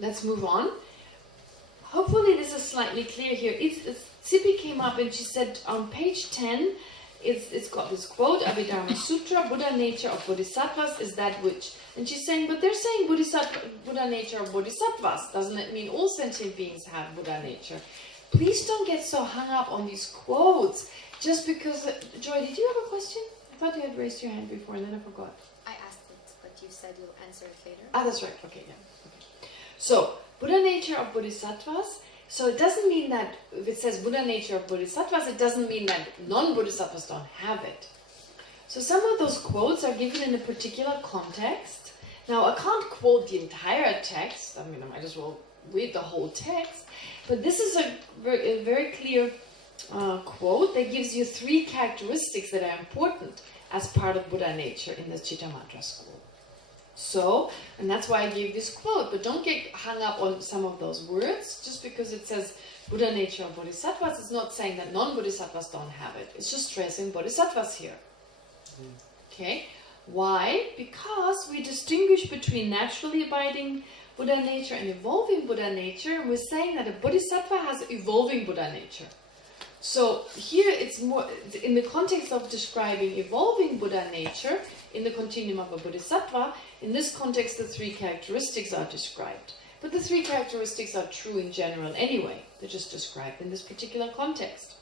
let's move on. Hopefully this is slightly clear here. Sippy came up and she said on page 10, it's got this quote, Abhidharma Sutra, Buddha nature of bodhisattvas is that which. And she's saying, but they're saying Buddha nature of bodhisattvas. Doesn't it mean all sentient beings have Buddha nature? Please don't get so hung up on these quotes. Just because... Joy, did you have a question? I thought you had raised your hand before and then I forgot. I asked it, but you said you'll answer it later. Ah, that's right. Okay, yeah. Okay. So, Buddha nature of bodhisattvas. So it doesn't mean that if it says Buddha nature of bodhisattvas, it doesn't mean that non-bodhisattvas don't have it. So some of those quotes are given in a particular context. Now, I can't quote the entire text. I mean, I might as well read the whole text. But this is a very clear quote that gives you 3 characteristics that are important as part of Buddha nature in the Chitta Mantra school. So, and that's why I gave this quote, but don't get hung up on some of those words. Just because it says Buddha nature of bodhisattvas, it's not saying that non-bodhisattvas don't have it. It's just stressing bodhisattvas here. Okay? Why? Because we distinguish between naturally abiding Buddha nature and evolving Buddha nature, and we're saying that a bodhisattva has evolving Buddha nature. So here it's more in the context of describing evolving Buddha nature in the continuum of a bodhisattva. In this context, the 3 characteristics are described. But the 3 characteristics are true in general anyway. They're just described in this particular context.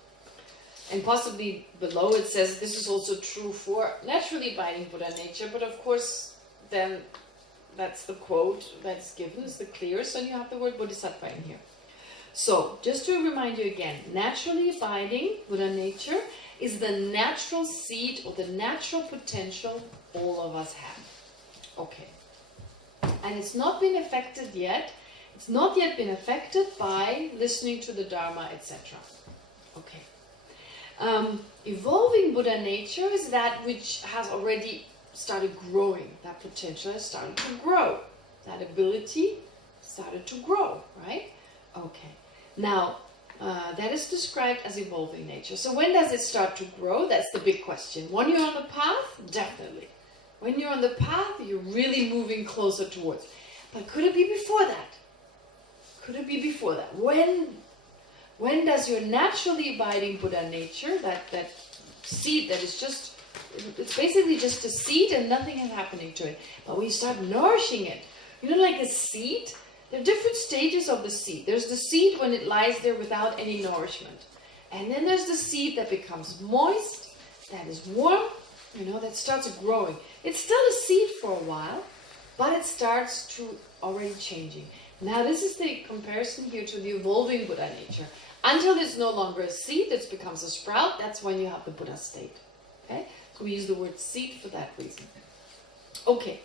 And possibly below it says this is also true for naturally abiding Buddha nature. But of course, then that's the quote that's given, is the clearest, and you have the word bodhisattva in here. So, just to remind you again, naturally abiding Buddha nature is the natural seed or the natural potential all of us have. Okay. And it's not been affected yet. It's not yet been affected by listening to the Dharma, etc. Okay. Evolving Buddha nature is that which has already started growing. That potential has started to grow. That ability started to grow, right? Okay. Now, that is described as evolving nature. So when does it start to grow? That's the big question. When you're on the path? Definitely. When you're on the path, you're really moving closer towards. But could it be before that? Could it be before that? When does your naturally abiding Buddha nature, that seed that is just, it's basically just a seed and nothing is happening to it. But when you start nourishing it, you know, like a seed, there are different stages of the seed. There's the seed when it lies there without any nourishment. And then there's the seed that becomes moist, that is warm, you know, that starts growing. It's still a seed for a while, but it starts to already changing. Now this is the comparison here to the evolving Buddha nature. Until it's no longer a seed, it becomes a sprout, that's when you have the Buddha state. Okay? So we use the word seed for that reason. Okay,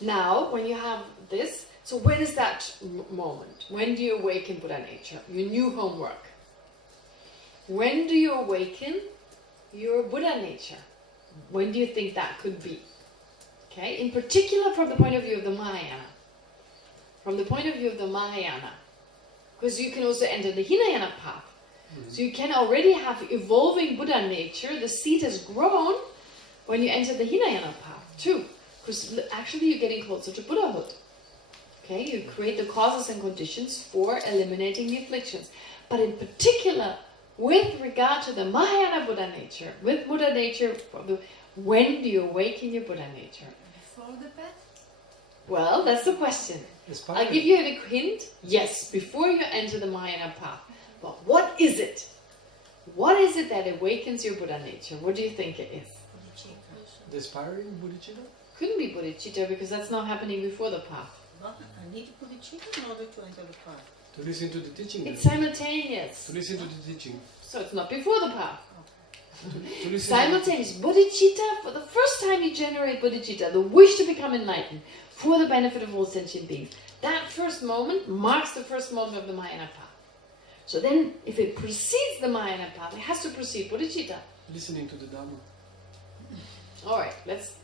now when you have this, so when is that moment? When do you awaken Buddha nature? Your new homework. When do you awaken your Buddha nature? When do you think that could be? Okay, in particular from the point of view of the Mahayana. From the point of view of the Mahayana. Because you can also enter the Hinayana path. So you can already have evolving Buddha nature. The seed has grown when you enter the Hinayana path too. Because actually you're getting closer to Buddhahood. Okay, you create the causes and conditions for eliminating the afflictions. But in particular, with regard to the Mahayana Buddha nature, with Buddha nature, when do you awaken your Buddha nature? Before the path? Well, that's the question. I'll give you a hint. Yes, before you enter the Mahayana path. But what is it? What is it that awakens your Buddha nature? What do you think it is? The aspiring bodhicitta? Couldn't be bodhicitta because that's not happening before the path. But I need bodhicitta in order to enter the path. To listen to the teaching. It's simultaneous. To listen to the teaching. So it's not before the path. To listen simultaneous. Bodhicitta, for the first time you generate bodhicitta, the wish to become enlightened for the benefit of all sentient beings. That first moment marks the first moment of the Mahayana path. So then, if it precedes the Mahayana path, it has to precede bodhicitta. Listening to the Dhamma. Alright, let's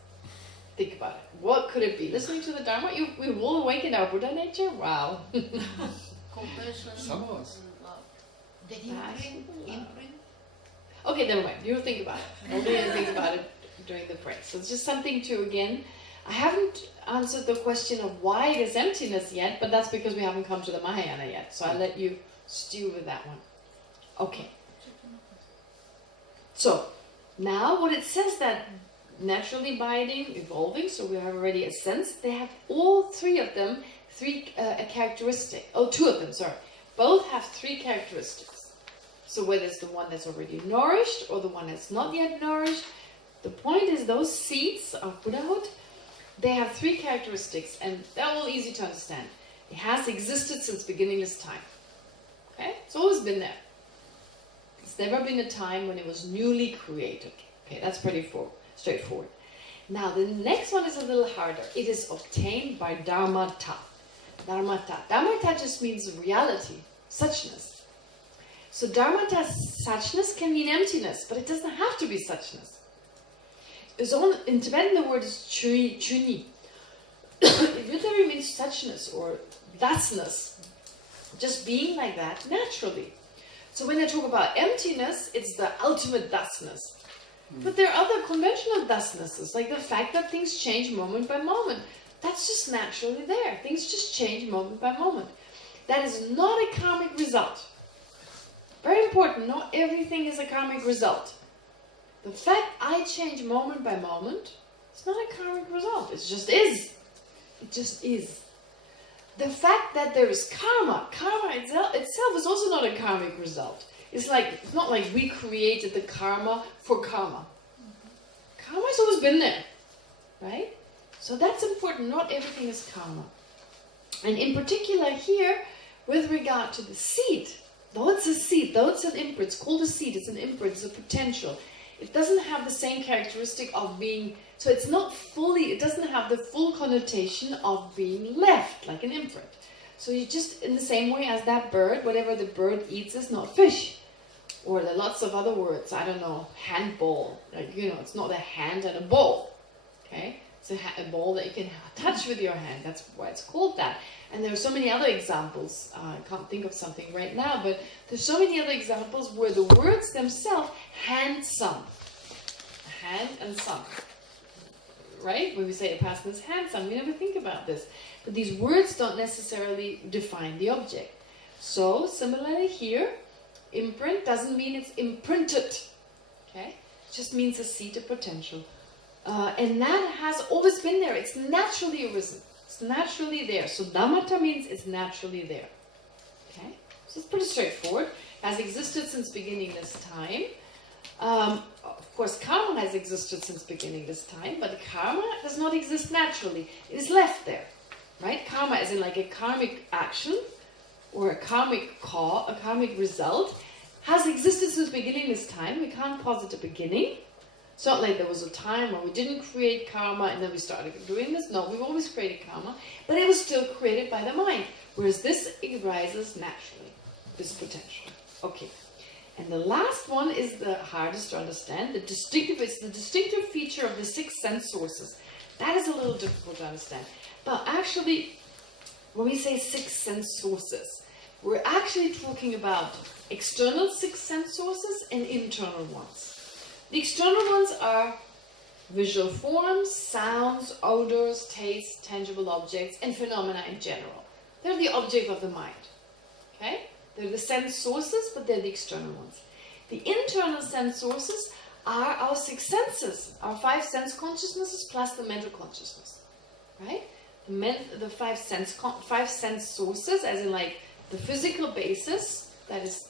think about it. What could it be? Listening to the Dharma? We will awaken our Buddha nature? Wow. Compassion. Some of us. The imprint. Okay, never mind. You think about it. Only think about it during the prayer. So it's just something to, again, I haven't answered the question of why it is emptiness yet, but that's because we haven't come to the Mahayana yet. So I'll let you stew with that one. Okay. So, now what it says that naturally abiding, evolving, so we have already a sense, they have all three of them, characteristic. Oh, two of them, sorry. Both have three characteristics. So whether it's the one that's already nourished or the one that's not yet nourished, the point is those seeds of Buddhahood, they have three characteristics, and they're all easy to understand. It has existed since beginningless time. Okay? It's always been there. There's never been a time when it was newly created. Okay, that's pretty straightforward. Now, the next one is a little harder. It is obtained by dharmata. Dharmata. Dharmata just means reality, suchness. So dharmata, suchness, can mean emptiness, but it doesn't have to be suchness. In Tibetan, the word is chuni. It literally means suchness or thusness, just being like that naturally. So when I talk about emptiness, it's the ultimate thusness. But there are other conventional thusnesses, like the fact that things change moment by moment. That's just naturally there. Things just change moment by moment. That is not a karmic result. Very important, not everything is a karmic result. The fact I change moment by moment, it's not a karmic result. It just is. It just is. The fact that there is karma itself is also not a karmic result. It's not like we created the karma for karma. Karma has always been there, right? So that's important. Not everything is karma. And in particular here, with regard to the seed, though it's a seed, though it's an imprint, it's called a seed, it's an imprint, it's a potential. It doesn't have the same characteristic of being, so it's not fully, it doesn't have the full connotation of being left, like an imprint. So you just, in the same way as that bird, whatever the bird eats is not fish. Or there are lots of other words, I don't know, handball. It's not a hand and a ball. Okay? It's a ball that you can touch with your hand. That's why it's called that. And there are so many other examples. I can't think of something right now, but there's so many other examples where the words themselves handsome. Hand and some. Right? When we say a person is handsome, we never think about this. But these words don't necessarily define the object. So, similarly here, imprint doesn't mean it's imprinted. Okay? It just means a seed of potential. And that has always been there. It's naturally arisen. It's naturally there. So dharmata means it's naturally there. Okay? So it's pretty straightforward. Has existed since beginningless time. Of course, karma has existed since beginningless time, but karma does not exist naturally. It is left there. Right? Karma as in like a karmic action or a karmic cause, a karmic result, has existed since beginningless time. We can't posit a beginning. It's not like there was a time when we didn't create karma and then we started doing this. No, we've always created karma, but it was still created by the mind. Whereas this arises naturally, this potential. Okay. And the last one is the hardest to understand. It's the distinctive feature of the 6 sense sources. That is a little difficult to understand. But actually, when we say 6 sense sources, we're actually talking about external 6 sense sources and internal ones. The external ones are visual forms, sounds, odors, tastes, tangible objects, and phenomena in general. They're the object of the mind. Okay? They're the sense sources, but they're the external ones. The internal sense sources are our 6 senses, our 5 sense consciousnesses plus the mental consciousness. Right? The 5 sense sources, as in like the physical basis that is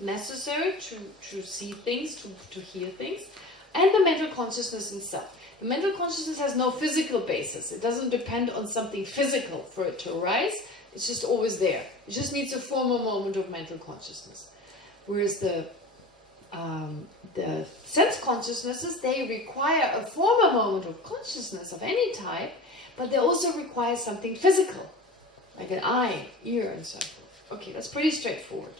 necessary to see things, to hear things, and the mental consciousness itself. The mental consciousness has no physical basis. It doesn't depend on something physical for it to arise. It's just always there. It just needs a formal moment of mental consciousness. Whereas the sense consciousnesses, they require a formal moment of consciousness of any type, but they also require something physical, like an eye, ear, and so forth. Okay, that's pretty straightforward.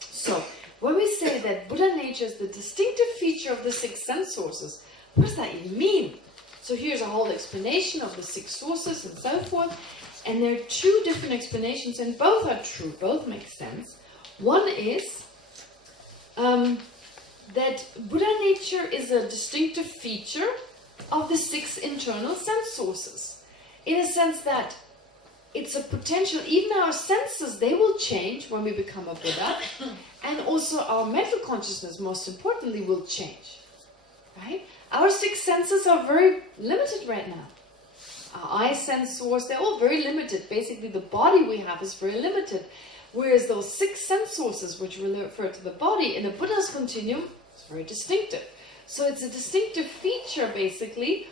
So, when we say that Buddha nature is the distinctive feature of the 6 sense sources, what does that even mean? So here's a whole explanation of the 6 sources and so forth. And there are 2 different explanations, and both are true, both make sense. One is that Buddha nature is a distinctive feature of the 6 internal sense sources. In a sense that it's a potential, even our senses, they will change when we become a Buddha. And also our mental consciousness, most importantly, will change. Right? Our 6 senses are very limited right now. Our eye sense source, they're all very limited. Basically, the body we have is very limited. Whereas those 6 sense sources, which refer to the body, in the Buddha's continuum, it's very distinctive. So it's a distinctive feature, basically,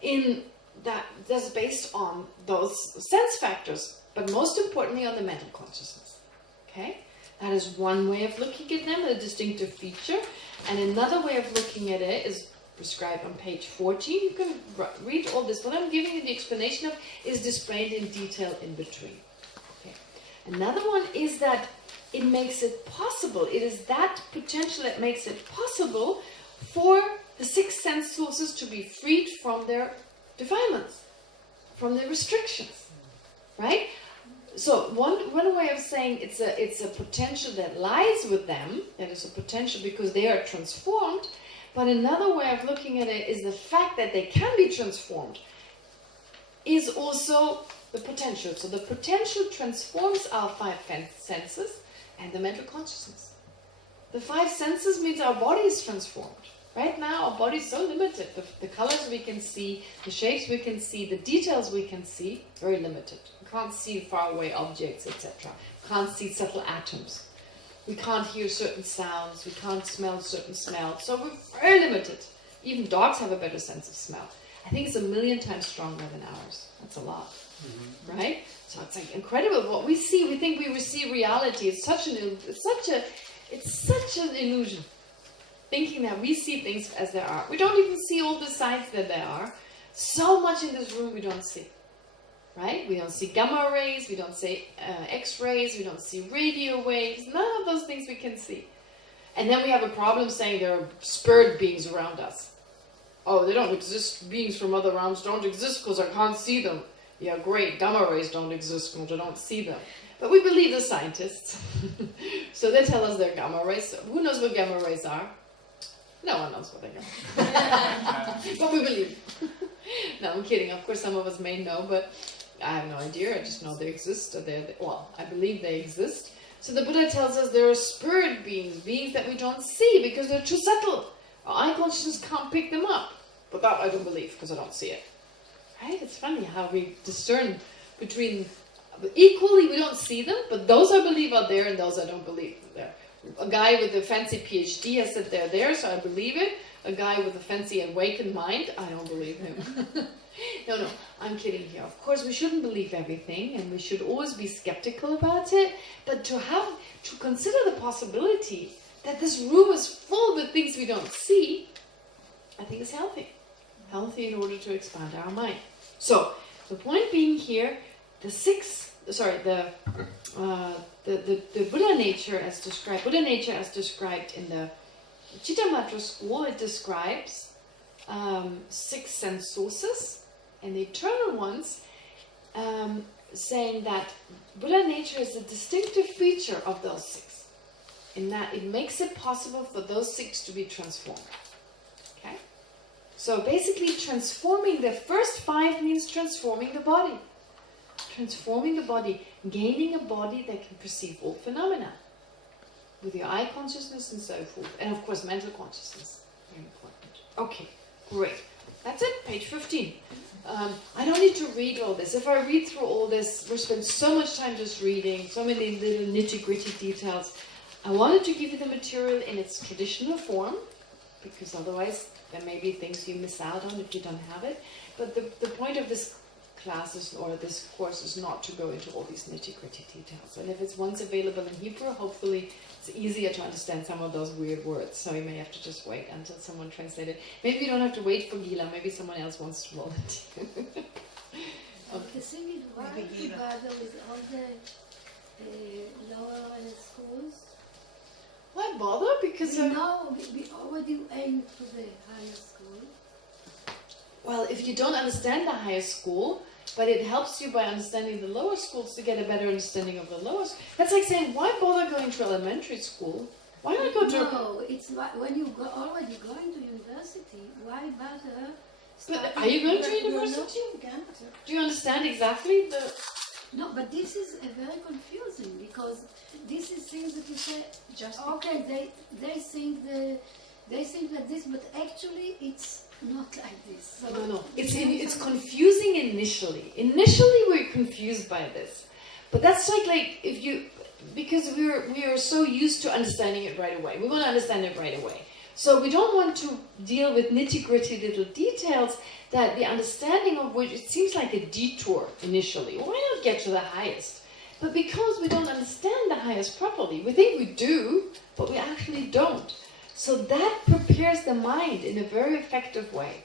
in that's based on those sense factors, but most importantly on the mental consciousness. Okay? That is one way of looking at them, a distinctive feature. And another way of looking at it is prescribed on page 14. You can read all this. What I'm giving you the explanation of is displayed in detail in between. Okay. Another one is that it makes it possible. It is that potential that makes it possible for the 6 sense sources to be freed from their defilements, from their restrictions, right? So one way of saying it's a potential that lies with them, that is a potential because they are transformed, but another way of looking at it is the fact that they can be transformed is also the potential. So the potential transforms our 5 senses and the mental consciousness. The 5 senses means our body is transformed. Right now, our body is so limited. The colors we can see, the shapes we can see, the details we can see, very limited. We can't see faraway objects, etc. We can't see subtle atoms. We can't hear certain sounds. We can't smell certain smells. So we're very limited. Even dogs have a better sense of smell. I think it's 1,000,000 times stronger than ours. That's a lot, right? So it's like incredible what we see. We think we see reality. It's such an illusion. Thinking that we see things as they are. We don't even see all the signs that there are. So much in this room we don't see. Right? We don't see gamma rays, we don't see X-rays, we don't see radio waves. None of those things we can see. And then we have a problem saying there are spirit beings around us. Oh, they don't exist. Beings from other realms don't exist because I can't see them. Yeah, great. Gamma rays don't exist because I don't see them. But we believe the scientists. So they tell us they're gamma rays. So who knows what gamma rays are? No one knows what they are. But we believe. No, I'm kidding. Of course, some of us may know, but I have no idea. I just know they exist. Well, I believe they exist. So the Buddha tells us there are spirit beings, beings that we don't see because they're too subtle. Our eye consciousness can't pick them up. But that I don't believe because I don't see it. Right? It's funny how we discern between... Equally, we don't see them, but those I believe are there and those I don't believe are there. A guy with a fancy PhD has said they're there, so I believe it. A guy with a fancy awakened mind, I don't believe him. No, I'm kidding here. Of course, we shouldn't believe everything, and we should always be skeptical about it. But to consider the possibility that this room is full with things we don't see, I think is healthy. Healthy in order to expand our mind. So, the point being here, the Buddha nature as described in the Chittamatra school, it describes 6 sense sources, and the eternal ones, saying that Buddha nature is a distinctive feature of those 6, in that it makes it possible for those 6 to be transformed. Okay? So basically transforming the first 5 means transforming the body. Transforming the body, gaining a body that can perceive all phenomena with your eye consciousness and so forth. And of course, mental consciousness. Very important. Okay, great. That's it, page 15. I don't need to read all this. If I read through all this, we'll spend so much time just reading, so many little nitty-gritty details. I wanted to give you the material in its traditional form, because otherwise there may be things you miss out on if you don't have it. But the point of this classes or this course is not to go into all these nitty-gritty details. And if it's once available in Hebrew, hopefully it's easier to understand some of those weird words. So you may have to just wait until someone translates it. Maybe you don't have to wait for Gila. Maybe someone else wants to volunteer. The thing is, why we bother with all the lower schools? Why bother? Because we know we already aim for the higher school. Well, if you don't understand the higher school, but it helps you by understanding the lower schools to get a better understanding of the lower school. That's like saying, why bother going to elementary school? Why not go to... No, it's when you already going to university, why bother But are you going to university? Do you understand exactly the... No, but this is very confusing because this is things that you say. Just Okay, they think like this, but actually it's not like this. So No. It's confusing initially. Initially we're confused by this. But that's like if you... Because we are so used to understanding it right away. We want to understand it right away. So we don't want to deal with nitty-gritty little details that the understanding of which it seems like a detour initially. Why not get to the highest? But because we don't understand the highest properly, we think we do, but we actually don't. So that prepares the mind in a very effective way.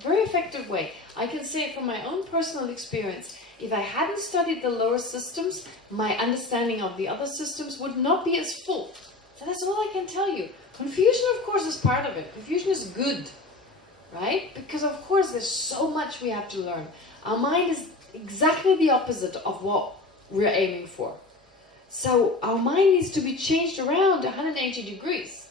Very effective way. I can say from my own personal experience, if I hadn't studied the lower systems, my understanding of the other systems would not be as full. So that's all I can tell you. Confusion, of course, is part of it. Confusion is good, right? Because, of course, there's so much we have to learn. Our mind is exactly the opposite of what we're aiming for. So our mind needs to be changed around 180 degrees.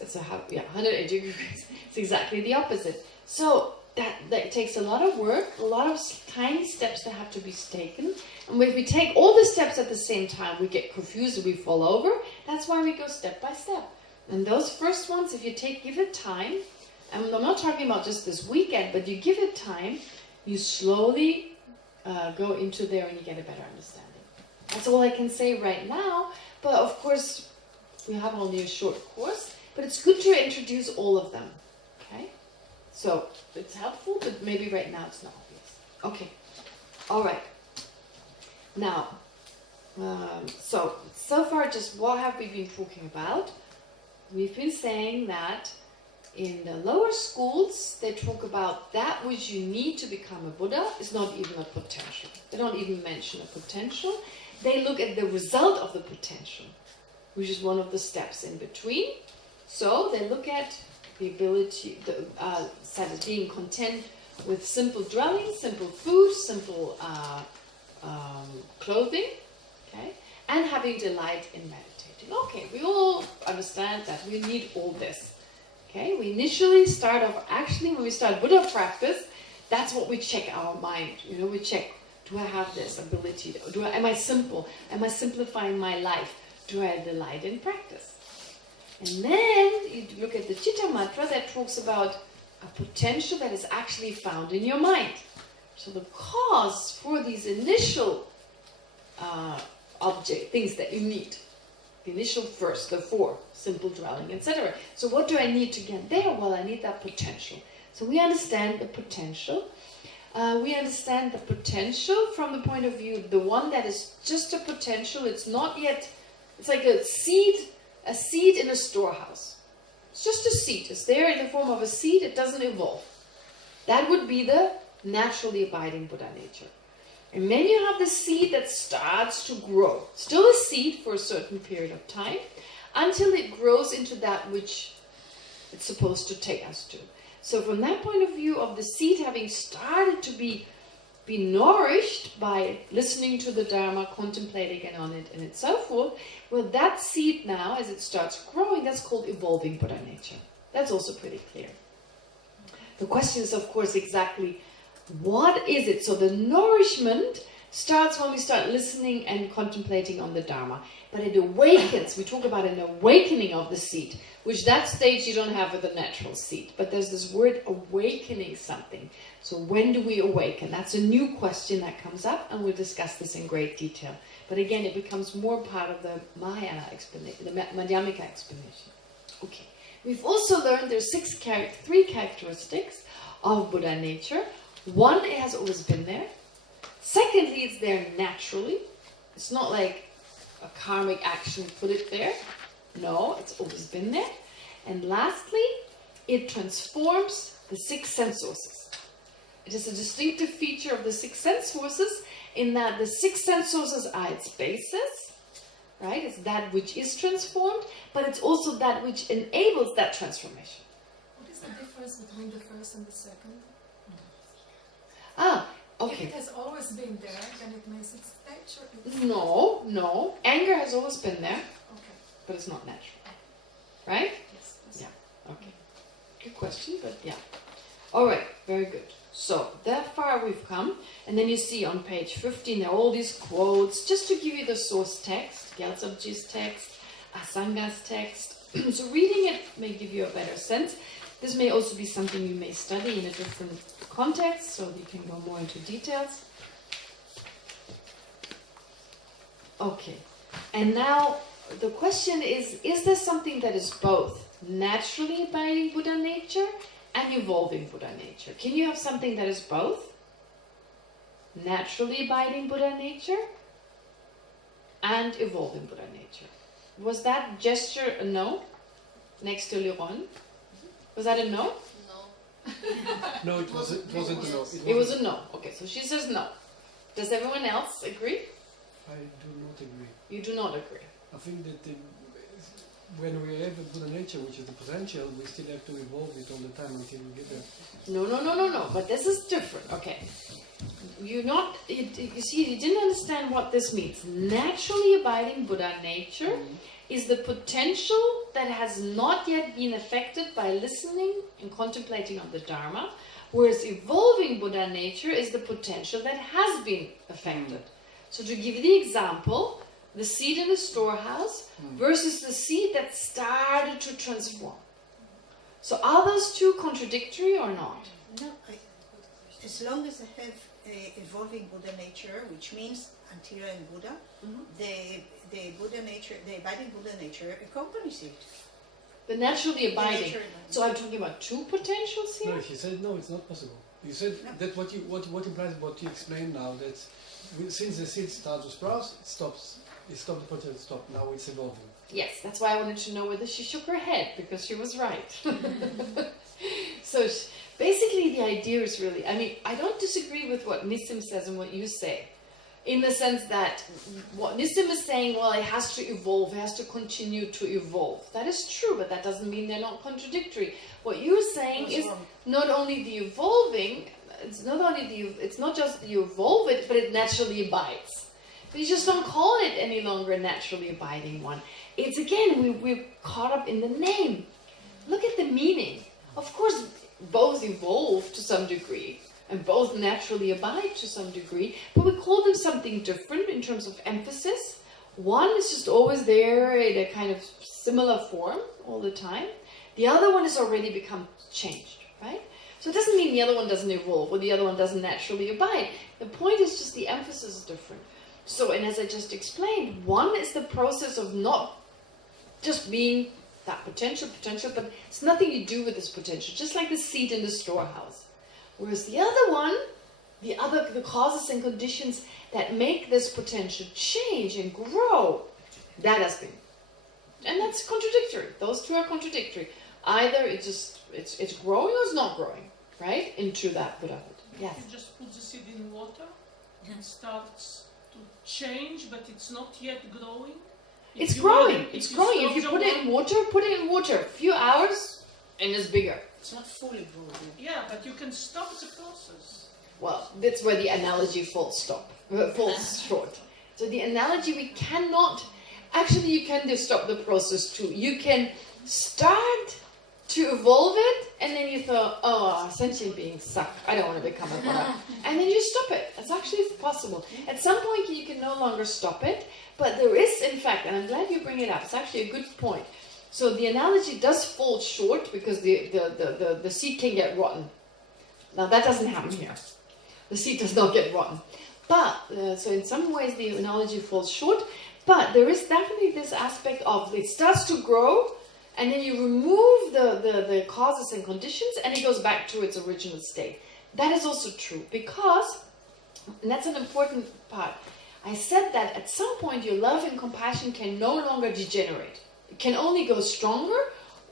It's 180 degrees. It's exactly the opposite. So that takes a lot of work, a lot of tiny steps that have to be taken. And if we take all the steps at the same time, we get confused and we fall over. That's why we go step by step. And those first ones, if you give it time, and I'm not talking about just this weekend, but you give it time, you slowly go into there and you get a better understanding. That's all I can say right now. But of course, we have only a short course, but it's good to introduce all of them. Okay? So it's helpful, but maybe right now it's not obvious. Okay. All right. Now, so far, just what have we been talking about? We've been saying that in the lower schools, they talk about that which you need to become a Buddha is not even a potential. They don't even mention a potential. They look at the result of the potential, which is one of the steps in between. So they look at the ability, being content with simple dwelling, simple food, simple clothing, okay, and having delight in meditating. Okay, we all understand that we need all this. Okay, we initially start off, actually when we start Buddha practice, that's what we check our mind. You know, we check, do I have this ability? Am I simple? Am I simplifying my life? Do I delight in practice? And then you look at the Chitta Mantra that talks about a potential that is actually found in your mind. So the cause for these initial things that you need, the initial first, the four, simple dwelling, etc. So what do I need to get there? Well, I need that potential. So we understand the potential. We understand the potential from the point of view, the one that is just a potential. It's not yet, it's like a seed in a storehouse. It's just a seed. It's there in the form of a seed. It doesn't evolve. That would be the naturally abiding Buddha nature. And then you have the seed that starts to grow. Still a seed for a certain period of time, until it grows into that which it's supposed to take us to. So from that point of view of the seed having started to be nourished by listening to the Dharma, contemplating on it, and so forth, well, that seed now, as it starts growing, that's called evolving Buddha nature. That's also pretty clear. The question is, of course, exactly what is it? So the nourishment starts when we start listening and contemplating on the Dharma. But it awakens. We talk about an awakening of the seed, which that stage you don't have with the natural seed. But there's this word awakening something. So when do we awaken? That's a new question that comes up, and we'll discuss this in great detail. But again, it becomes more part of the Mahayana explanation, the Madhyamika explanation. Okay. We've also learned there's three characteristics of Buddha nature. One, it has always been there. Secondly, it's there naturally. It's not like a karmic action put it there. No, it's always been there. And lastly, it transforms the six sense sources. It is a distinctive feature of the six sense sources in that the six sense sources are its basis, right? It's that which is transformed, but it's also that which enables that transformation. What is the difference between the first and the second? Okay. If it has always been there, then it means it's nature. No. Anger has always been there, Okay. but it's not natural. Right? Yes. Yeah. Okay. Good question, but yeah. All right, very good. So that far we've come, and then you see on page 15 there are all these quotes, just to give you the source text, Gyaltsabji's text, Asanga's text. So reading it may give you a better sense. This may also be something you may study in a different context, so you can go more into details. Okay, and now the question is there something that is both naturally abiding Buddha nature and evolving Buddha nature? Can you have something that is both naturally abiding Buddha nature and evolving Buddha nature? Was that gesture a no next to Liron? Was that a no? No, it wasn't a no. It was a no. Okay, so she says no. Does everyone else agree? I do not agree. You do not agree. I think that when we have a Buddha nature, which is the potential, we still have to evolve it all the time until we get there. No. But this is different. Okay. You see, you didn't understand what this means. Naturally abiding Buddha nature is the potential that has not yet been affected by listening and contemplating on the Dharma, whereas evolving Buddha nature is the potential that has been affected. So to give you the example, the seed in the storehouse versus the seed that started to transform. So are those two contradictory or not? No, as long as I have evolving Buddha nature, which means until I'm Buddha, the Buddha nature, the abiding Buddha nature accompanies it. The naturally abiding. So I'm talking about two potentials here? No, she said no, it's not possible. You said that what implies what you explained now, that since the seed starts to sprout, it stops. It stopped, the potential stopped. Now it's evolving. Yes, that's why I wanted to know whether she shook her head, because she was right. So basically the idea is really, I mean, I don't disagree with what Nissim says and what you say, in the sense that what Nissim is saying, well, it has to evolve, it has to continue to evolve. That is true, but that doesn't mean they're not contradictory. What you're saying is not only the evolving, it's not just you evolve it, but it naturally abides. But you just don't call it any longer a naturally abiding one. It's again, we're caught up in the name. Look at the meaning. Of course, both evolve to some degree, and both naturally abide to some degree, but we call them something different in terms of emphasis. One is just always there in a kind of similar form all the time. The other one has already become changed, right? So it doesn't mean the other one doesn't evolve or the other one doesn't naturally abide. The point is just the emphasis is different. So, and as I just explained, one is the process of not just being that potential, but it's nothing to do with this potential, just like the seed in the storehouse. Whereas the other one, the causes and conditions that make this potential change and grow, that has been. And that's contradictory. Those two are contradictory. Either it's growing or it's not growing, right? Into that Buddhahood. Yes. You just put the seed in water, it starts to change, but it's not yet growing. It's growing. It's growing. If you put it in water, a few hours, and it's bigger. It's not fully growing. Yeah, but you can stop the process. Well, that's where the analogy falls short. So the analogy, we cannot, actually you can just stop the process too. You can start to evolve it, and then you thought, oh, sentient beings suck, I don't want to become a Buddha. And then you stop it. That's actually possible. At some point you can no longer stop it, but there is, in fact, and I'm glad you bring it up, it's actually a good point. So the analogy does fall short because the seed can get rotten. Now that doesn't happen here. The seed does not get rotten. But, so in some ways the analogy falls short, but there is definitely this aspect of it starts to grow, and then you remove the causes and conditions, and it goes back to its original state. That is also true, because, and that's an important part, I said that at some point your love and compassion can no longer degenerate. It can only go stronger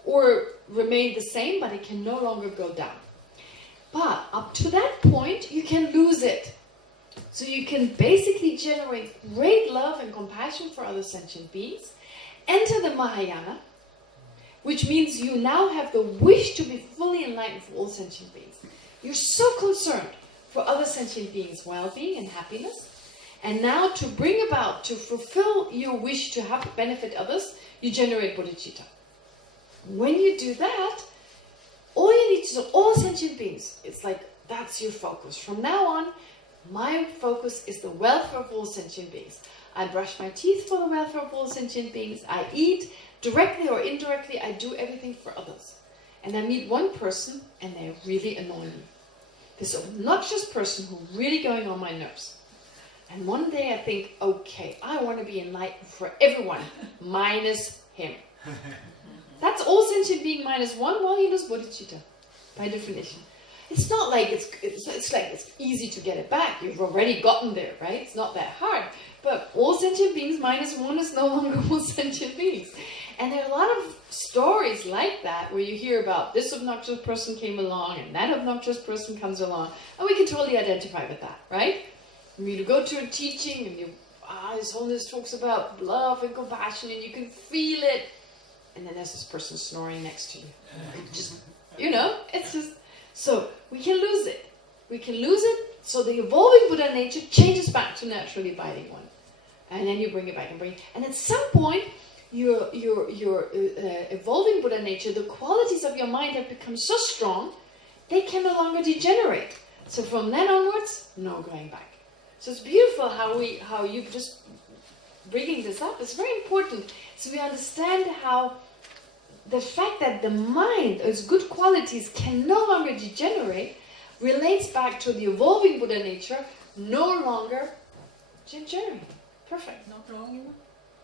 or remain the same, but it can no longer go down. But up to that point, you can lose it. So you can basically generate great love and compassion for other sentient beings, enter the Mahayana, which means you now have the wish to be fully enlightened for all sentient beings. You're so concerned for other sentient beings' well-being and happiness, and now to bring about, to fulfill your wish to have benefit others, you generate bodhicitta. When you do that, all you need So all sentient beings, it's like that's your focus. From now on, my focus is the welfare of all sentient beings. I brush my teeth for the welfare of all sentient beings. I eat directly or indirectly. I do everything for others. And I meet one person and they really annoy me. This obnoxious person who's really going on my nerves. And one day I think, okay, I want to be enlightened for everyone, minus him. That's all sentient being minus one. Well, he knows bodhicitta, by definition. It's not like it's like it's easy to get it back. You've already gotten there, right? It's not that hard. But all sentient beings minus one is no longer all sentient beings. And there are a lot of stories like that where you hear about this obnoxious person came along and that obnoxious person comes along. And we can totally identify with that, right? You go to a teaching and His Holiness talks about love and compassion and you can feel it. And then there's this person snoring next to you. Just, it's just... So we can lose it. We can lose it. So the evolving Buddha nature changes back to naturally abiding one. And then you bring it back and bring it. And at some point, your evolving Buddha nature, the qualities of your mind have become so strong, they can no longer degenerate. So from then onwards, no going back. So it's beautiful how you just bringing this up. It's very important. So we understand how the fact that the mind, its good qualities, can no longer degenerate, relates back to the evolving Buddha nature, no longer degenerating. Perfect.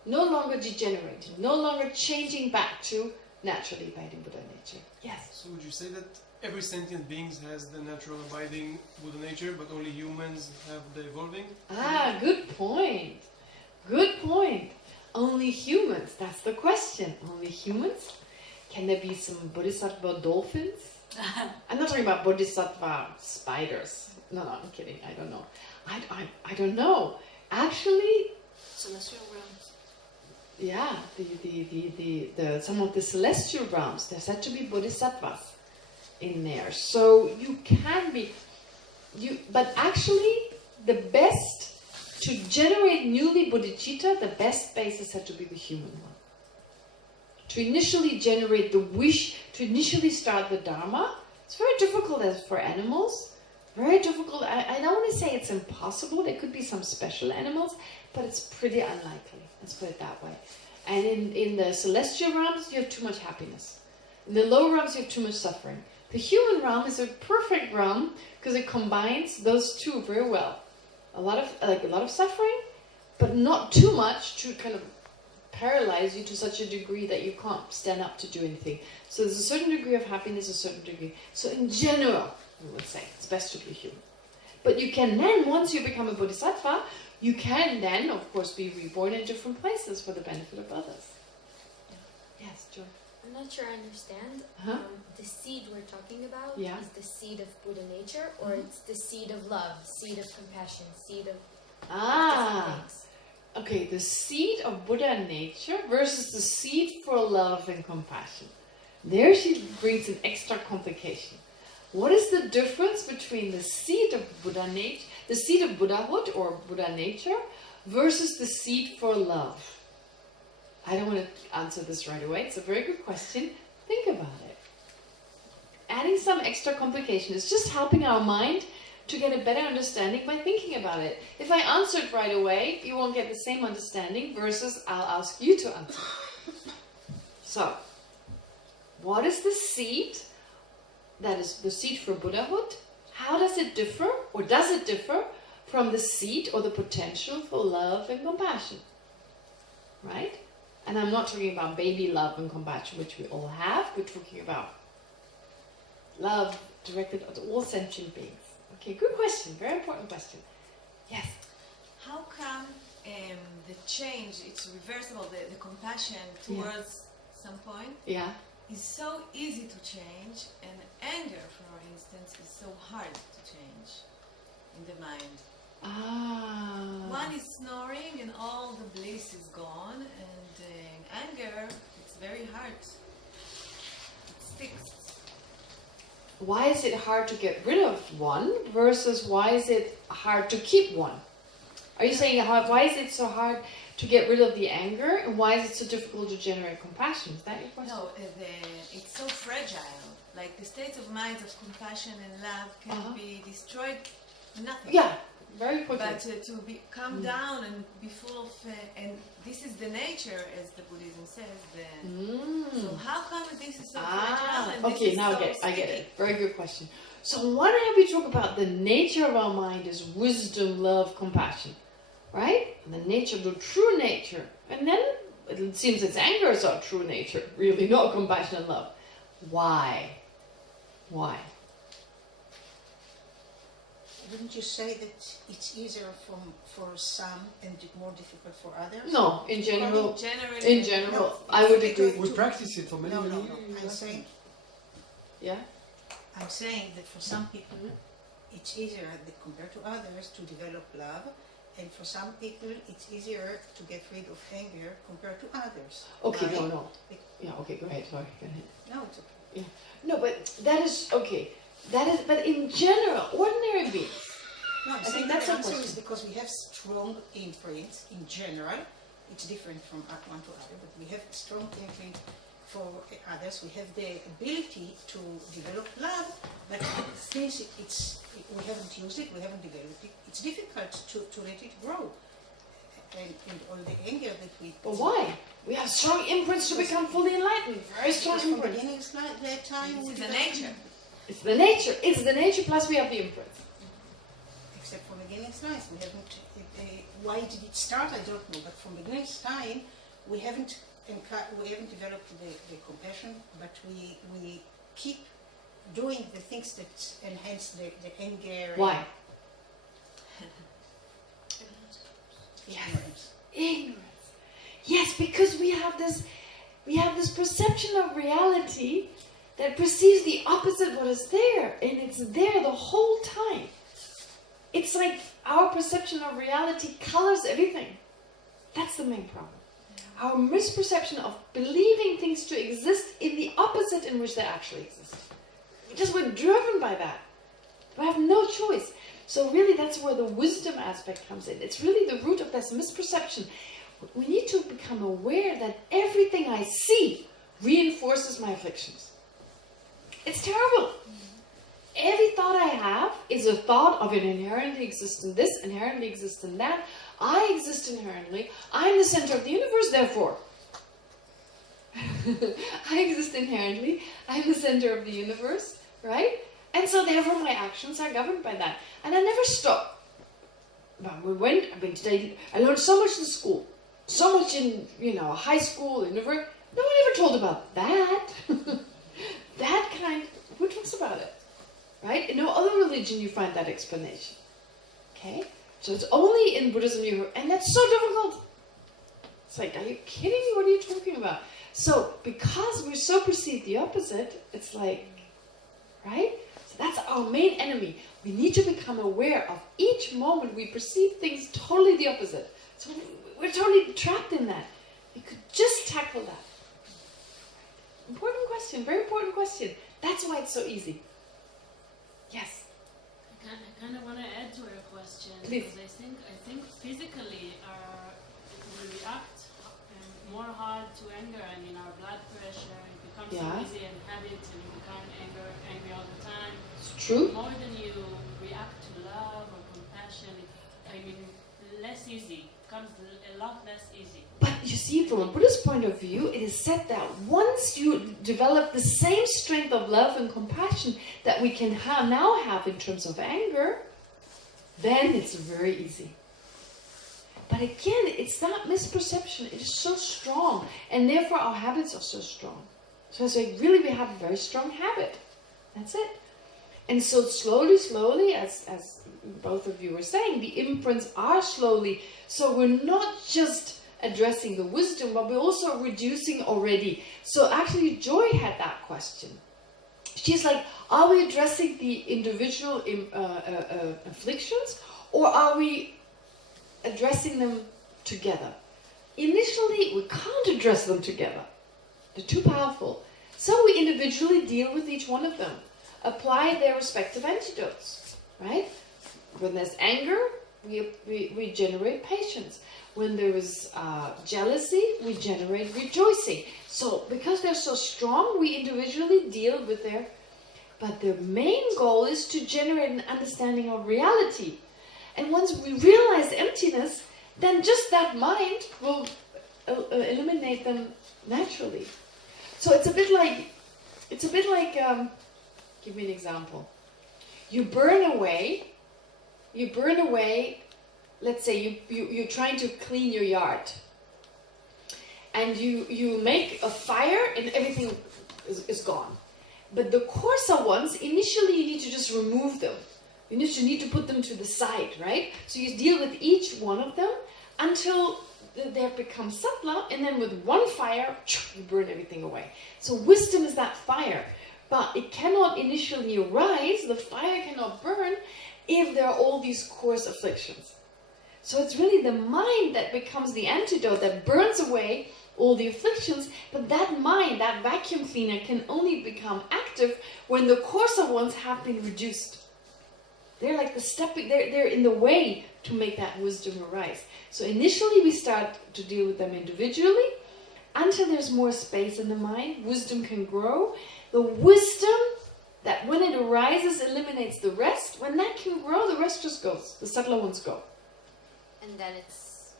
No longer degenerating, no longer changing back to naturally abiding Buddha nature. Yes. So would you say that every sentient being has the natural abiding Buddha nature, but only humans have the evolving? Ah, good point. Good point. Only humans, that's the question. Only humans? Can there be some bodhisattva dolphins? I'm not talking about bodhisattva spiders. No, I'm kidding. I don't know. I don't know. Actually, Celestial realms. yeah, the some of the celestial realms, there's said to be bodhisattvas in there. So you can be, but actually the best to generate newly bodhicitta, the best base is said to be the human one. To initially generate the wish, to initially start the Dharma, it's very difficult as for animals. Very difficult. I don't want to say it's impossible. There could be some special animals, but it's pretty unlikely. Let's put it that way. And in the celestial realms, you have too much happiness. In the lower realms, you have too much suffering. The human realm is a perfect realm because it combines those two very well. A lot of suffering, but not too much to kind of paralyze you to such a degree that you can't stand up to do anything. So there's a certain degree of happiness, a certain degree. So in general, we would say it's best to be human. But you can then, once you become a bodhisattva, you can then, of course, be reborn in different places for the benefit of others. Yeah. Yes, Joy. I'm not sure I understand. Huh? The seed we're talking about Yeah. is the seed of Buddha nature, or it's the seed of love, seed of compassion, seed of different things. Okay, the seed of Buddha nature versus the seed for love and compassion. There she brings an extra complication. What is the difference between the seed of Buddha nature, the seed of Buddhahood or Buddha nature, versus the seed for love? I don't want to answer this right away. It's a very good question. Think about it. Adding some extra complication is just helping our mind to get a better understanding by thinking about it. If I answer it right away, you won't get the same understanding versus I'll ask you to answer. So, what is the seed that is the seed for Buddhahood? How does it differ, or does it differ from the seed or the potential for love and compassion? Right? And I'm not talking about baby love and compassion, which we all have. We're talking about love directed at all sentient beings. Okay, good question. Very important question. Yes? How come the change, it's reversible, the compassion towards some point, is so easy to change, and anger, for instance, is so hard to change in the mind? One is snoring and all the bliss is gone, and anger, it's very hard. It sticks. Why is it hard to get rid of one versus why is it hard to keep one? Are you saying why is it so hard to get rid of the anger, and why is it so difficult to generate compassion? Is that your question? No, it's so fragile. like the states of minds of compassion and love can be destroyed, nothing. Yeah, very quickly. But to come down and be full of, and this is the nature, as the Buddhism says. So how come this is so fragile and okay, this is now so I get sticky? it. Very good question. So why don't we talk about the nature of our mind is wisdom, love, compassion, right? And the nature, the true nature. And then it seems that anger is our true nature, really, not compassion and love. Why? Why? Wouldn't you say that it's easier for some and more difficult for others? No, in general. Generally, In general, No, I would agree. We practice it for many, No, many no, no. years. Yeah? I'm saying that for some people it's easier compared to others to develop love, and for some people it's easier to get rid of anger compared to others. Okay, Right? no. Yeah, okay, go ahead. Sorry, go ahead. No, it's okay. Yeah. No, but that is, okay. That is, but in general, ordinary beings. No, I'm I saying think that that's the a answer question. is because we have strong imprints in general. It's different from one to other, but we have strong imprint for others. We have the ability to develop love, but since we haven't used it, we haven't developed it, it's difficult to let it grow. And all the anger that we... But why? We have strong imprints to become fully enlightened. Very strong Because from imprints. beginning of that time... This we is the developed- nature. It's the nature. It's the nature plus we have the imprints. Except from beginning's life, we haven't. Why did it start? I don't know. But from beginning's time, we haven't developed the compassion, but we keep doing the things that enhance the anger. Why? Ignorance. Ignorance. Yes, because we have this perception of reality that perceives the opposite what is there, and it's there the whole time. It's like our perception of reality colors everything. That's the main problem. Our misperception of believing things to exist in the opposite in which they actually exist. Because we're driven by that. We have no choice. So really that's where the wisdom aspect comes in. It's really the root of this misperception. We need to become aware that everything I see reinforces my afflictions. It's terrible. Every thought I have is a thought of an inherently existent this, inherently existent that. I exist inherently. I'm the center of the universe, therefore. I exist inherently. I'm the center of the universe, right? And so therefore my actions are governed by that. And I never stop. I learned so much in school. So much in, high school, university. No one ever told about that. That kind, who talks about it? Right? In no other religion you find that explanation. Okay? So it's only in Buddhism you hear, and that's so difficult. It's like, are you kidding me? What are you talking about? So, because we so perceive the opposite, it's like, right? So that's our main enemy. We need to become aware of each moment we perceive things totally the opposite. So we're totally trapped in that. We could just tackle that. Important question, very important question. That's why it's so easy. Yes. I kind of want to add to your question. Please. Because I think physically we react more hard to anger. I mean, our blood pressure, it becomes so easy and habit, and you become angry all the time. It's true. More than you react to love or compassion, less easy. It becomes a lot less easy. But you see, from a Buddhist point of view, it is said that once you develop the same strength of love and compassion that we can now have in terms of anger, then it's very easy. But again, it's that misperception. It is so strong, and therefore our habits are so strong. So I say, really, we have a very strong habit. That's it. And so slowly, as both of you were saying, the imprints are slowly. So we're not just addressing the wisdom, but we're also reducing already. So actually, Joy had that question. She's like, are we addressing the individual afflictions, or are we addressing them together? Initially, we can't address them together. They're too powerful. So we individually deal with each one of them. Apply their respective antidotes, right? When there's anger, we generate patience. When there is jealousy, we generate rejoicing. So because they're so strong, we individually deal with their But the main goal is to generate an understanding of reality. And once we realize emptiness, then just that mind will eliminate them naturally. So it's a bit like, give me an example. You burn away, let's say you're trying to clean your yard. And you make a fire and everything is gone. But the coarser ones, initially you need to just remove them. You need to put them to the side, right? So you deal with each one of them until they have become subtler, and then with one fire, you burn everything away. So wisdom is that fire. But it cannot initially arise, the fire cannot burn, if there are all these coarse afflictions. So it's really the mind that becomes the antidote, that burns away all the afflictions, but that mind, that vacuum cleaner, can only become active when the coarser ones have been reduced. They're like they're in the way to make that wisdom arise. So initially we start to deal with them individually, until there's more space in the mind, wisdom can grow. The wisdom that when it arises eliminates the rest, when that can grow, the rest just goes. The subtler ones go. And then it's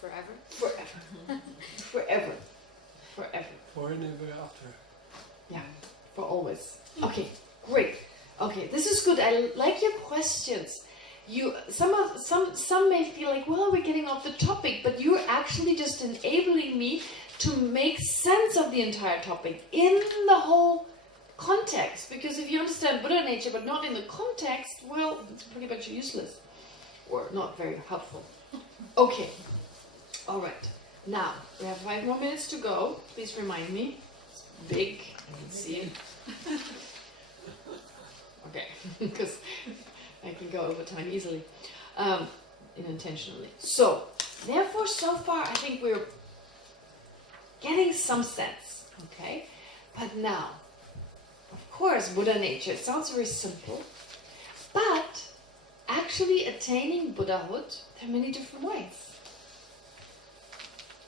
forever? Forever. Forever. Forever. For and ever after. Yeah, for always. Okay, great. Okay, this is good. I like your questions. Some may feel like, well, we're getting off the topic, but you're actually just enabling me to make sense of the entire topic in the whole context. Because if you understand Buddha nature but not in the context, well, it's pretty much useless or not very helpful. Okay. All right. Now, we have 5 more minutes to go. Please remind me. It's big. I can see it. Okay. Because I can go over time easily. Unintentionally. So, therefore, so far, I think we're getting some sense. Okay? But now, of course, Buddha nature, it sounds very simple. But actually attaining Buddhahood, there are many different ways.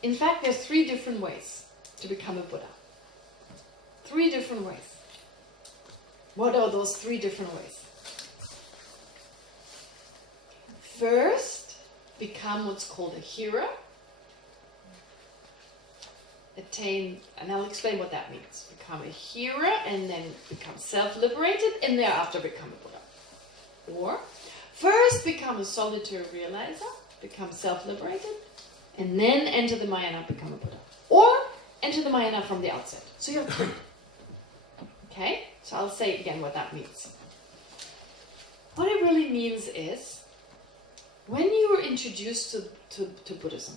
In fact, there are 3 different ways to become a Buddha. 3 different ways. What are those 3 different ways? First, become what's called a hero. Attain, and I'll explain what that means. Become a hero and then become self-liberated and thereafter become a Buddha. Or, first become a solitary realizer, become self-liberated, and then enter the Mayana, become a Buddha. Or, enter the Mayana from the outset. So you have 3. Okay? So I'll say again what that means. What it really means is, when you were introduced to Buddhism,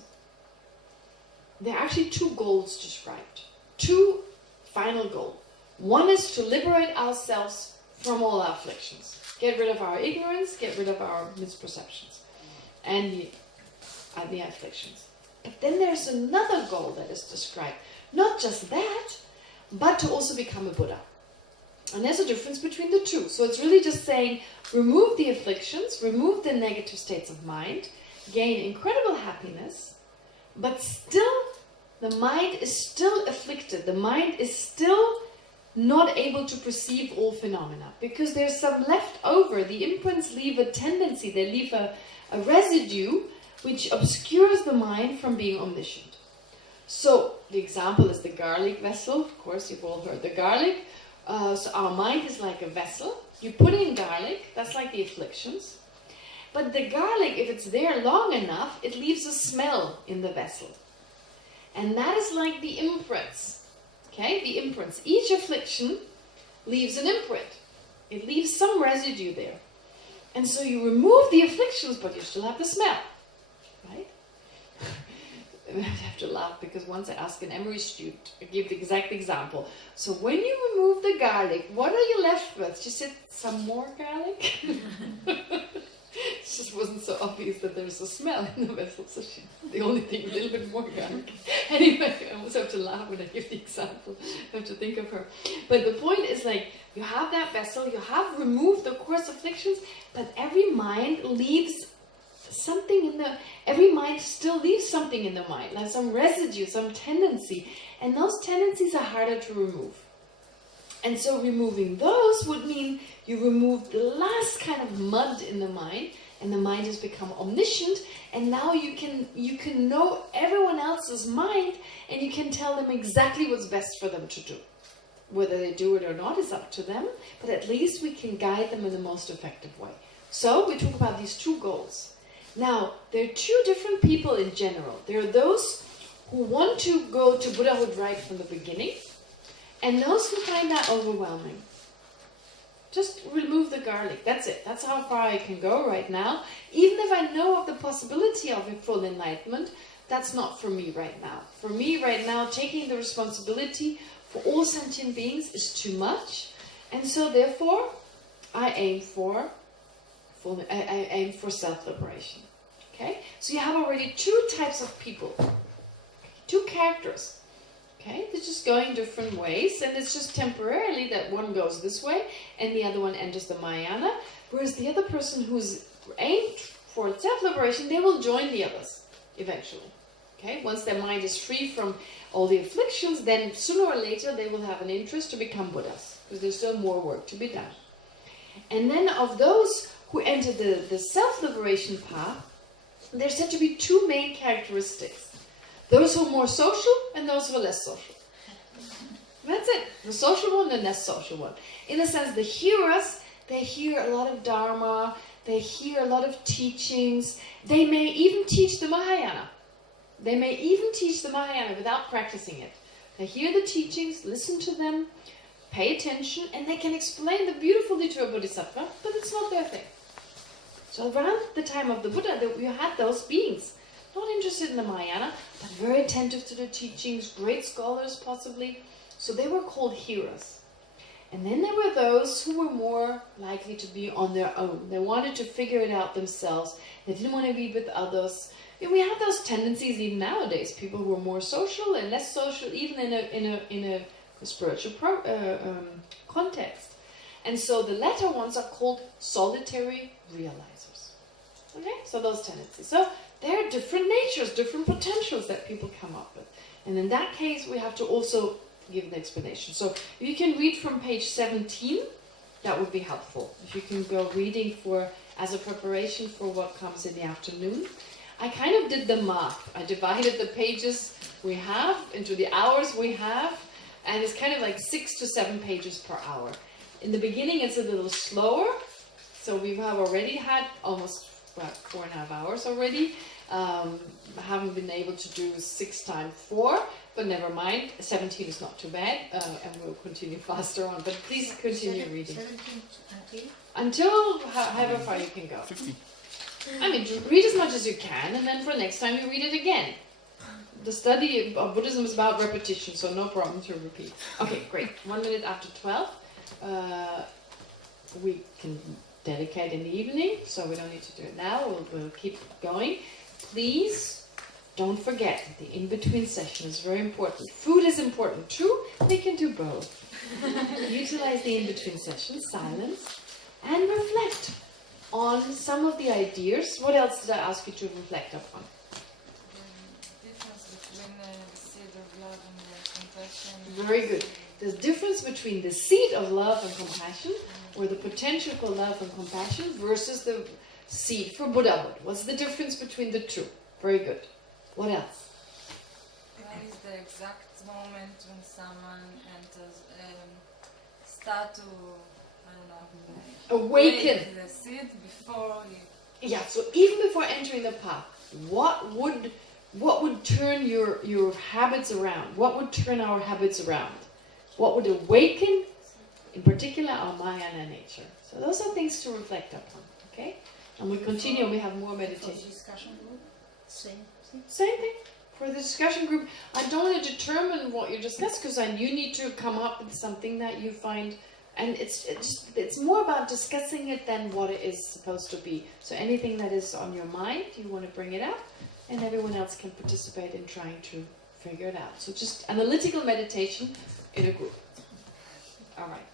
there are actually 2 goals described. 2 final goals. One is to liberate ourselves from all our afflictions. Get rid of our ignorance, get rid of our misperceptions. And the afflictions. But then there's another goal that is described. Not just that, but to also become a Buddha. And there's a difference between the 2. So it's really just saying, remove the afflictions, remove the negative states of mind, gain incredible happiness, but still, the mind is still afflicted. The mind is still not able to perceive all phenomena. Because there's some left over. The imprints leave a tendency, they leave a residue which obscures the mind from being omniscient. So, the example is the garlic vessel. Of course, you've all heard the garlic. So our mind is like a vessel. You put in garlic, that's like the afflictions. But the garlic, if it's there long enough, it leaves a smell in the vessel. And that is like the imprints. Okay, the imprints. Each affliction leaves an imprint. It leaves some residue there. And so you remove the afflictions, but you still have the smell. Right? I have to laugh because once I asked an Emory student, I give the exact example. So when you remove the garlic, what are you left with? She said, some more garlic? It just wasn't so obvious that there's a smell in the vessel, so the only thing, a little bit more garlic. Anyway, I always have to laugh when I give the example. I have to think of her. But the point is like, you have that vessel, you have removed the coarse afflictions, but every mind leaves something in the, every mind still leaves something in the mind, like some residue, some tendency, and those tendencies are harder to remove. And so removing those would mean you remove the last kind of mud in the mind, and the mind has become omniscient, and now you can know everyone else's mind, and you can tell them exactly what's best for them to do. Whether they do it or not is up to them, but at least we can guide them in the most effective way. So we talk about these two goals. Now, there are two different people in general. There are those who want to go to Buddhahood right from the beginning, and those who find that overwhelming. Just remove the garlic. That's it. That's how far I can go right now. Even if I know of the possibility of a full enlightenment, that's not for me right now. For me right now, taking the responsibility for all sentient beings is too much. And so therefore, I aim for self-liberation. Okay? So you have already two types of people. Two characters. Okay, they're just going different ways, and it's just temporarily that one goes this way and the other one enters the Mahayana, whereas the other person who's aimed for self-liberation, they will join the others eventually. Okay, once their mind is free from all the afflictions, then sooner or later they will have an interest to become Buddhas, because there's still more work to be done. And then of those who enter the self-liberation path, there's said to be two main characteristics. Those who are more social and those who are less social. That's it. The social one and the less social one. In a sense, the hearers, they hear a lot of Dharma, they hear a lot of teachings. They may even teach the Mahayana. They may even teach the Mahayana without practicing it. They hear the teachings, listen to them, pay attention, and they can explain them beautifully to a bodhisattva, but it's not their thing. So around the time of the Buddha, you had those beings. Not interested in the Mahayana, but very attentive to the teachings, great scholars possibly. So they were called hearers. And then there were those who were more likely to be on their own. They wanted to figure it out themselves. They didn't want to be with others. And we have those tendencies even nowadays. People who are more social and less social, even in a spiritual context. And so the latter ones are called solitary realizers. Okay, so those tendencies. So there are different natures, different potentials that people come up with. And in that case, we have to also give an explanation. So if you can read from page 17, that would be helpful. If you can go reading as a preparation for what comes in the afternoon. I kind of did the math. I divided the pages we have into the hours we have, and it's kind of like 6 to 7 pages per hour. In the beginning, it's a little slower. So we have already had almost 4.5 hours already. I haven't been able to do 6 times 4, but never mind. 17 is not too bad, and we'll continue faster on. But please continue reading. 17 until however far you can go. 50. I mean, read as much as you can, and then for next time you read it again. The study of Buddhism is about repetition, so no problem to repeat. Okay, great. 1 minute after 12. We can dedicate in the evening, so we don't need to do it now. We'll keep going. Please don't forget the in-between session is very important. Food is important too. We can do both. Utilize the in-between session, silence, and reflect on some of the ideas. What else did I ask you to reflect upon? The difference between the seed of love and the compassion. Very good. The difference between the seed of love and compassion, or the potential for love and compassion, versus the seed for Buddhahood. What's the difference between the two? Very good. What else? What is the exact moment when someone enters, start to, I don't know, awaken the seed before you... Yeah, so even before entering the path, what would turn your habits around? What would turn our habits around? What would awaken, in particular, our Mahayana nature? So those are things to reflect upon, okay? And we continue, we have more meditation. For the discussion group, same thing. For the discussion group, I don't want to determine what you discuss, because you need to come up with something that you find, and it's more about discussing it than what it is supposed to be. So anything that is on your mind, you want to bring it up, and everyone else can participate in trying to figure it out. So just analytical meditation in a group. All right.